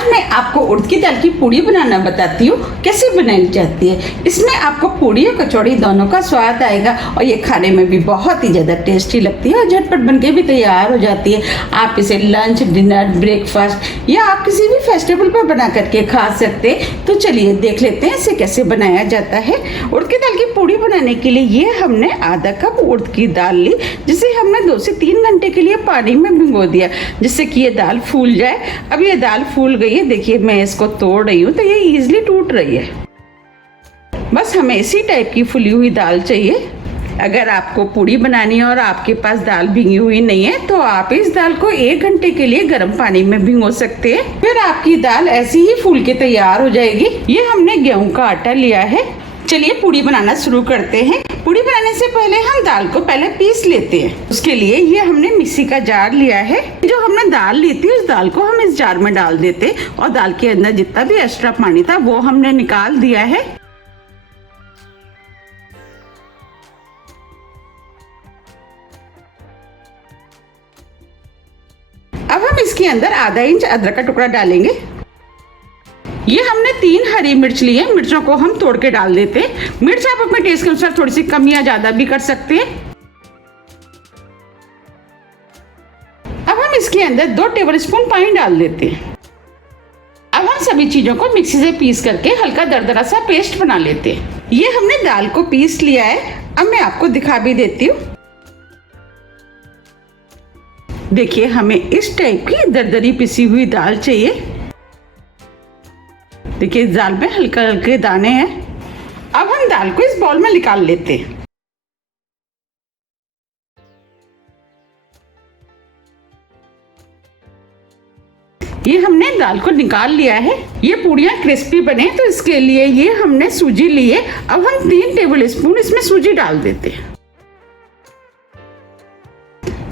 आज मैं आपको उड़द की दाल की पूड़ी बनाना बताती हूँ, कैसे बनाई जाती है। इसमें आपको पूड़ी और कचौड़ी दोनों का स्वाद आएगा और ये खाने में भी बहुत ही ज़्यादा टेस्टी लगती है और झटपट बनके भी तैयार हो जाती है। आप इसे लंच, डिनर, ब्रेकफास्ट या आप किसी भी फेस्टिवल पर बना करके खा सकते हैं। तो चलिए देख लेते हैं इसे कैसे बनाया जाता है। उड़द की दाल की पूड़ी बनाने के लिए ये हमने आधा कप उड़द की दाल ली, जिसे हमने 2 से 3 घंटे के लिए पानी में भिगो दिया, जिससे कि ये दाल फूल जाए। अब ये दाल फूल गई है, देखिए मैं इसको तोड़ रही हूँ तो ये इजीली टूट रही है। बस हमें इसी टाइप की फुली हुई दाल चाहिए। अगर आपको पूड़ी बनानी है और आपके पास दाल भिगी हुई नहीं है तो आप इस दाल को 1 घंटे के लिए गर्म पानी में भिगो सकते हैं। फिर आपकी दाल ऐसी ही फूल के तैयार हो जाएगी। ये हमने गेहूं का आटा लिया है। चलिए पूड़ी बनाना शुरू करते हैं। पूड़ी बनाने से पहले हम दाल को पहले पीस लेते हैं। उसके लिए ये हमने मिक्सी का जार लिया है। जो हमने दाल ली थी उस दाल को हम इस जार में डाल देते और दाल के अंदर जितना भी एक्स्ट्रा पानी था वो हमने निकाल दिया है। अब हम इसके अंदर आधा इंच अदरक का टुकड़ा डालेंगे। ये हमने 3 हरी मिर्च ली है, मिर्चों को हम तोड़ के डाल देते हैं। मिर्च आप अपने टेस्ट के अनुसार थोड़ी सी कम या ज्यादा भी कर सकते हैं। अब हम इसके अंदर 2 टेबलस्पून पानी डाल देते हैं। अब हम सभी चीजों को मिक्सी से पीस करके हल्का दरदरा सा पेस्ट बना लेते हैं। ये हमने दाल को पीस लिया है। अब मैं आपको दिखा भी देती हूँ। देखिए हमें इस टाइप की दरदरी पिसी हुई दाल चाहिए। देखिए इस दाल में हल्के हल्के दाने हैं। अब हम दाल को इस बाउल में निकाल लेते हैं। ये हमने दाल को निकाल लिया है। ये पूड़ियाँ क्रिस्पी बने तो इसके लिए ये हमने सूजी ली है। अब हम 3 टेबलस्पून इसमें सूजी डाल देते हैं।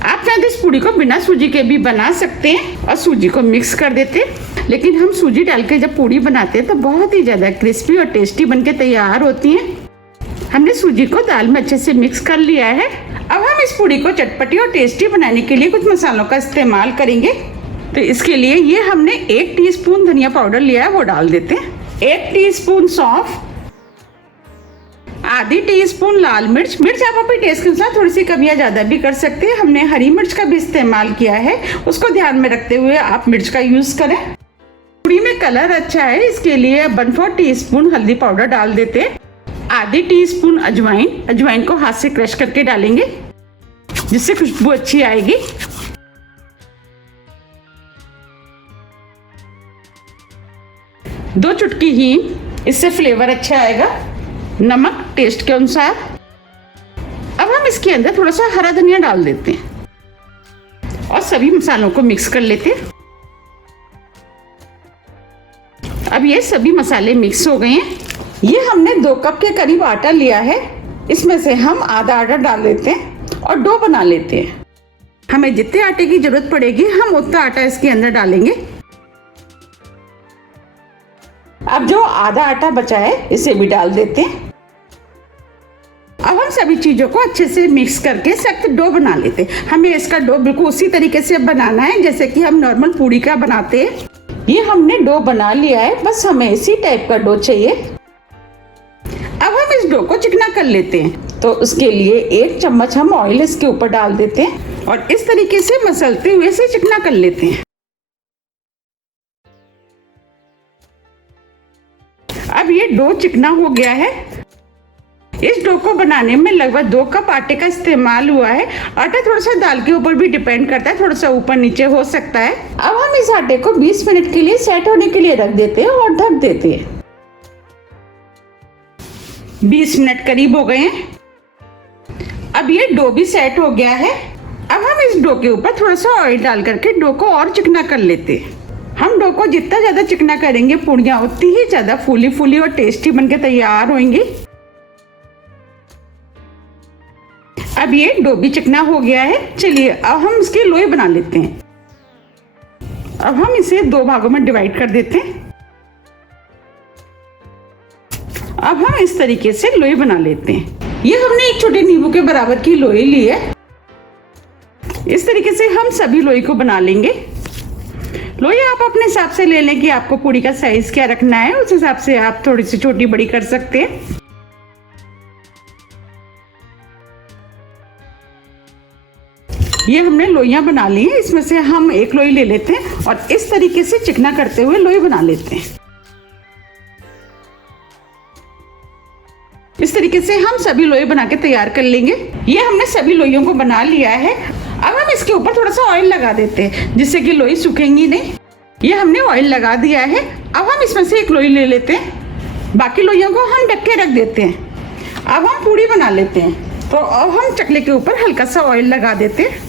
आप चाहे तो इस पूड़ी को बिना सूजी के भी बना सकते हैं और सूजी को मिक्स कर देते हैं, लेकिन हम सूजी डाल के जब पूड़ी बनाते हैं तो बहुत ही ज़्यादा क्रिस्पी और टेस्टी बनके तैयार होती हैं। हमने सूजी को दाल में अच्छे से मिक्स कर लिया है। अब हम इस पूड़ी को चटपटी और टेस्टी बनाने के लिए कुछ मसालों का इस्तेमाल करेंगे। तो इसके लिए ये हमने 1 टीस्पून धनिया पाउडर लिया है, वो डाल देते हैं। 1 टीस्पून सौंफ, आधी टीस्पून लाल मिर्च। मिर्च आप अपने टेस्ट के अनुसार थोड़ी सी कम या ज्यादा भी कर सकते हैं। हमने हरी मिर्च का भी इस्तेमाल किया है, उसको ध्यान में रखते हुए आप मिर्च का यूज करें। पूड़ी में कलर अच्छा है इसके लिए 1/4 टीस्पून हल्दी पाउडर डाल देते हैं। आधी टीस्पून अजवाइन, अजवाइन को हाथ से क्रश करके डालेंगे जिससे खुशबू अच्छी आएगी। दो चुटकी हींग, इससे फ्लेवर अच्छा आएगा। नमक टेस्ट के अनुसार। अब हम इसके अंदर थोड़ा सा हरा धनिया डाल देते हैं और सभी मसालों को मिक्स कर लेते हैं। अब ये सभी मसाले मिक्स हो गए हैं। ये हमने 2 कप के करीब आटा लिया है। इसमें से हम आधा आटा डाल देते हैं और डो बना लेते हैं। हमें जितने आटे की जरूरत पड़ेगी हम उतना आटा इसके अंदर डालेंगे। अब जो आधा आटा बचा है इसे भी डाल देते हैं। अब हम सभी चीजों को अच्छे से मिक्स करके सख्त डो बना लेते हैं। हमें इसका डो बिल्कुल उसी तरीके से बनाना है जैसे कि हम नॉर्मल पूड़ी का बनाते हैं। ये हमने डो बना लिया है, बस हमें इसी टाइप का डो चाहिए। अब हम इस डो को चिकना कर लेते हैं। तो उसके लिए 1 चम्मच हम ऑयल इसके ऊपर डाल देते हैं और इस तरीके से मसलते हुए इसे चिकना कर लेते हैं। अब ये डो चिकना हो गया है। इस डो को बनाने में लगभग 2 कप आटे का इस्तेमाल हुआ है। आटा थोड़ा सा दाल के ऊपर भी डिपेंड करता है, थोड़ा सा ऊपर नीचे हो सकता है। अब हम इस आटे को 20 मिनट के लिए सेट होने के लिए रख देते हैं और ढक देते हैं। 20 मिनट करीब हो गए हैं। अब ये डो भी सेट हो गया है। अब हम इस डो के ऊपर थोड़ा सा ऑयल डाल करके डो को और चिकना कर लेते हैं। हम डो को जितना ज्यादा चिकना करेंगे पूड़ियाँ उतनी ही ज्यादा फूली फूली और टेस्टी बनके तैयार होंगी। अब ये डो भी चिकना हो गया है। चलिए अब हम इसकी लोई बना लेते हैं। अब हम इसे 2 भागों में डिवाइड कर देते हैं। अब हम इस तरीके से लोई बना लेते हैं। ये हमने 1 छोटे नींबू के बराबर की लोई ली है। इस तरीके से हम सभी लोई को बना लेंगे। लोई आप अपने हिसाब से ले लें कि आपको पूड़ी का साइज क्या रखना है, उस हिसाब से आप थोड़ी सी छोटी बड़ी कर सकते हैं। ये हमने लोइयां बना ली हैं, इसमें से हम एक लोई ले लेते हैं और इस तरीके से चिकना करते हुए लोई बना लेते हैं। इस तरीके से हम सभी लोई बना के तैयार कर लेंगे। ये हमने सभी लोइयों को बना लिया है। अब हम इसके ऊपर थोड़ा सा ऑयल लगा देते हैं जिससे कि लोई सूखेंगी नहीं। ये हमने ऑयल लगा दिया है। अब हम इसमें से एक लोई ले लेते हैं, बाकी लोइयों को हम ढक के रख देते हैं। अब हम पूड़ी बना लेते हैं। तो अब हम चकले के ऊपर हल्का सा ऑयल लगा देते हैं,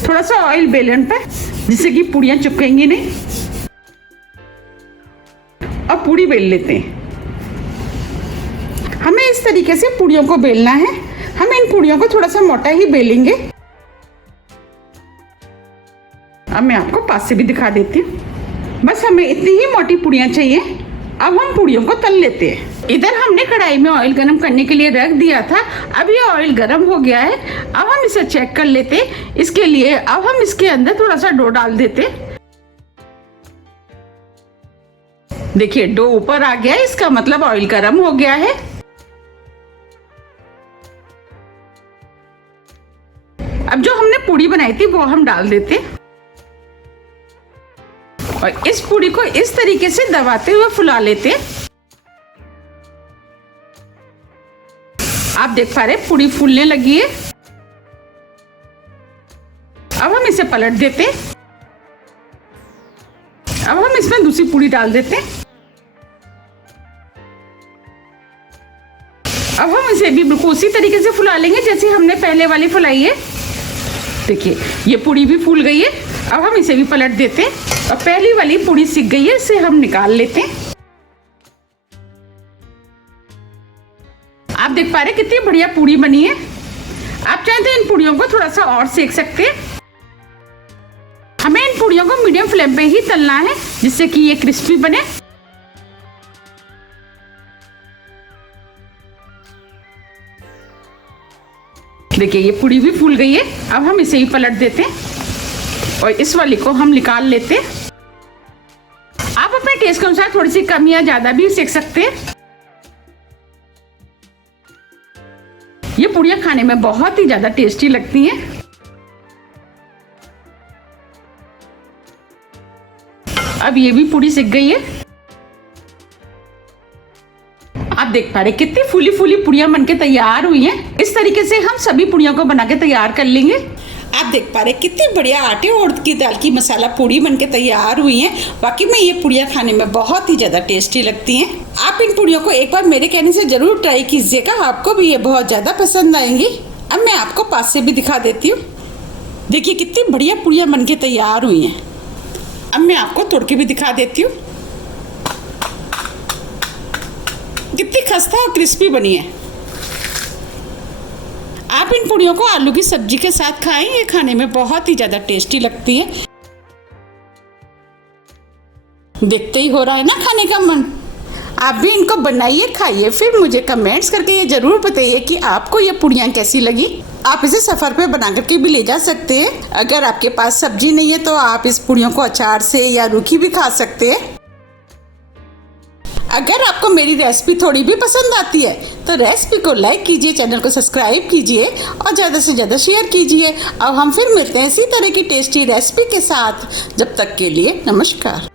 थोड़ा सा ऑयल बेलन पर, जिससे कि पूड़ियाँ चिपकेंगी नहीं। अब पूड़ी बेल लेते हैं। हमें इस तरीके से पूड़ियों को बेलना है। हम इन पूड़ियों को थोड़ा सा मोटा ही बेलेंगे। अब मैं आपको पास से भी दिखा देती हूँ। बस हमें इतनी ही मोटी पूड़ियाँ चाहिए। अब हम पूड़ियों को तल लेते हैं। इधर हमने कढ़ाई में ऑयल गरम करने के लिए रख दिया था। अब ये ऑयल गरम हो गया है। अब हम इसे चेक कर लेते हैं। इसके लिए अब हम इसके अंदर थोड़ा सा डो डाल देते हैं। देखिए डो ऊपर आ गया है, इसका मतलब ऑयल गरम हो गया है। अब जो हमने पूड़ी बनाई थी वो हम डाल देते हैं और इस पूड़ी को इस तरीके से दबाते हुए फुला लेते हैं। आप देख पा रहे हैं पूड़ी फूलने लगी है। अब हम इसे पलट देते हैं। अब हम इसमें दूसरी पूड़ी डाल देते हैं। अब हम इसे भी बिल्कुल उसी तरीके से फुला लेंगे जैसे हमने पहले वाली फुलाई है। देखिए ये पूड़ी भी फूल गई है। अब हम इसे भी पलट देते हैं और पहली वाली पूड़ी सिक गई है, इसे हम निकाल लेते हैं। आप देख पा रहे हैं कितनी बढ़िया पूड़ी बनी है। आप चाहें तो इन पूड़ियों को थोड़ा सा और सेक सकते हैं। हमें इन पूड़ियों को मीडियम फ्लेम पे ही तलना है जिससे कि ये क्रिस्पी बने। देखिए ये पूड़ी भी फूल गई है। अब हम इसे ही पलट देते हैं और इस वाली को हम निकाल लेते हैं। आप अपने टेस्ट के अनुसार थोड़ी सी कम या ज्यादा भी सेक सकते हैं। ये पूड़ियाँ खाने में बहुत ही ज्यादा टेस्टी लगती हैं। अब ये भी पूड़ी सिक गई है। आप देख पा रहे कितनी फूली फूली पूड़ियाँ बनके तैयार हुई हैं। इस तरीके से हम सभी पूड़ियों को बना के तैयार कर लेंगे। आप देख पा रहे कितनी बढ़िया आटे और उड़द की दाल की मसाला पूड़ी बनके तैयार हुई हैं। वाकई में ये पूड़ियाँ खाने में बहुत ही ज़्यादा टेस्टी लगती हैं। आप इन पूड़ियों को एक बार मेरे कहने से ज़रूर ट्राई कीजिएगा, आपको भी ये बहुत ज़्यादा पसंद आएंगी। अब मैं आपको पास से भी दिखा देती हूँ। देखिए कितनी बढ़िया पूड़ियाँ बनके तैयार हुई हैं। अब मैं आपको तोड़ के भी दिखा देती हूँ। कितनी खस्ता और क्रिस्पी बनी है। आप इन पूड़ियों को आलू की सब्जी के साथ खाएं, ये खाने में बहुत ही ज़्यादा टेस्टी लगती है। देखते ही हो रहा है ना खाने का मन। आप भी इनको बनाइए, खाइए, फिर मुझे कमेंट्स करके ये ज़रूर बताइए कि आपको ये पूड़ियाँ कैसी लगी। आप इसे सफ़र पे बना करके भी ले जा सकते हैं। अगर आपके पास सब्जी नहीं है तो आप इस पूड़ियों को अचार से या रूखी भी खा सकते हैं। अगर आपको मेरी रेसिपी थोड़ी भी पसंद आती है तो रेसिपी को लाइक कीजिए, चैनल को सब्सक्राइब कीजिए और ज़्यादा से ज़्यादा शेयर कीजिए। अब हम फिर मिलते हैं इसी तरह की टेस्टी रेसिपी के साथ। जब तक के लिए नमस्कार।